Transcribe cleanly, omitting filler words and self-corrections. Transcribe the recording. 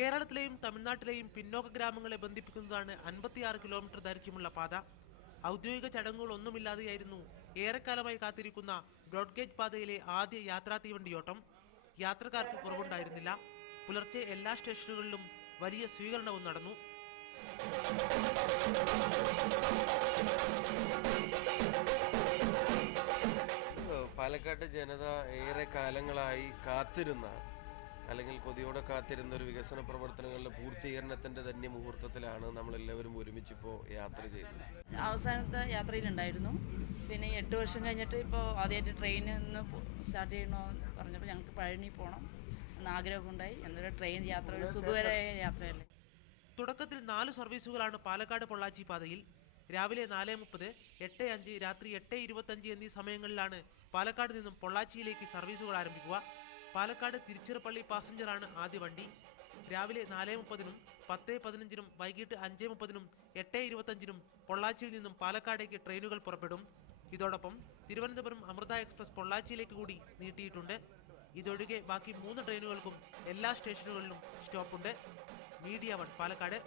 കേരളത്തിലെയും തമിഴ്നാട്ടിലെയും പിന്നോക്ക ഗ്രാമങ്ങളെ ബന്ധിപ്പിക്കുന്നതാണ് 56 കിലോമീറ്റർ ദൈർഘ്യമുള്ള പാത. ഔദ്യോഗിക ചടങ്ങുകളൊന്നുമില്ലാതെയായിരുന്നു ഏറെക്കാലമായി കാത്തിരിക്കുന്ന ബ്രോഡ്ഗേജ് പാതയിലെ ആദ്യ യാത്രാ തീവണ്ടിയോട്ടം. യാത്രക്കാർക്ക് കുറവുണ്ടായിരുന്നില്ല. പുലർച്ചെ എല്ലാ സ്റ്റേഷനുകളിലും വലിയ സ്വീകരണവും നടന്നു. പാലക്കാട് ജനത ഏറെ കാലങ്ങളായി കാത്തിരുന്ന അല്ലെങ്കിൽ കൊതിയോടെ കാത്തിരുന്ന ഒരു വികസന പ്രവർത്തനങ്ങളുടെ പൂർത്തീകരണത്തിന്റെ തന്നെ മുഹൂർത്തത്തിലാണ് നമ്മളെല്ലാവരും ഒരുമിച്ചിപ്പോൾ യാത്ര ചെയ്യുന്നത്. അവസാനത്തെ യാത്രയിലുണ്ടായിരുന്നു. പിന്നെ 8 വർഷം കഴിഞ്ഞിട്ട് ഇപ്പോൾ ആദ്യമായിട്ട് ട്രെയിനിൽ നിന്ന് സ്റ്റാർട്ട് ചെയ്യണമെന്ന് പറഞ്ഞപ്പോൾ ഞങ്ങൾക്ക് പഴനി പോകണം എന്ന ആഗ്രഹമുണ്ടായി. എന്നൊരു ട്രെയിൻ യാത്ര ഒരു സുഖകരമായ യാത്രയല്ലേ. തുടക്കത്തിൽ 4 സർവീസുകളാണ് പാലക്കാട് പൊള്ളാച്ചി പാതയിൽ. രാവിലെ 4:30, 8:05, രാത്രി 8:25 എന്നീ സമയങ്ങളിലാണ് പാലക്കാട് നിന്നും പൊള്ളാച്ചിയിലേക്ക് സർവീസുകൾ ആരംഭിക്കുക. പാലക്കാട് തിരുച്ചിറപ്പള്ളി പാസഞ്ചറാണ് ആദ്യ വണ്ടി. രാവിലെ 4:30-നും 10:15-നും വൈകിട്ട് 5:30-നും 8:25-നും പൊള്ളാച്ചിയിൽ നിന്നും പാലക്കാടേക്ക് ട്രെയിനുകൾ പുറപ്പെടും. ഇതോടൊപ്പം തിരുവനന്തപുരം അമൃത എക്സ്പ്രസ് പൊള്ളാച്ചിയിലേക്ക് കൂടി നീട്ടിയിട്ടുണ്ട്. ഇതൊഴികെ ബാക്കി 3 ട്രെയിനുകൾക്കും എല്ലാ സ്റ്റേഷനുകളിലും സ്റ്റോപ്പുണ്ട്. മീഡിയ 1 പാലക്കാട്.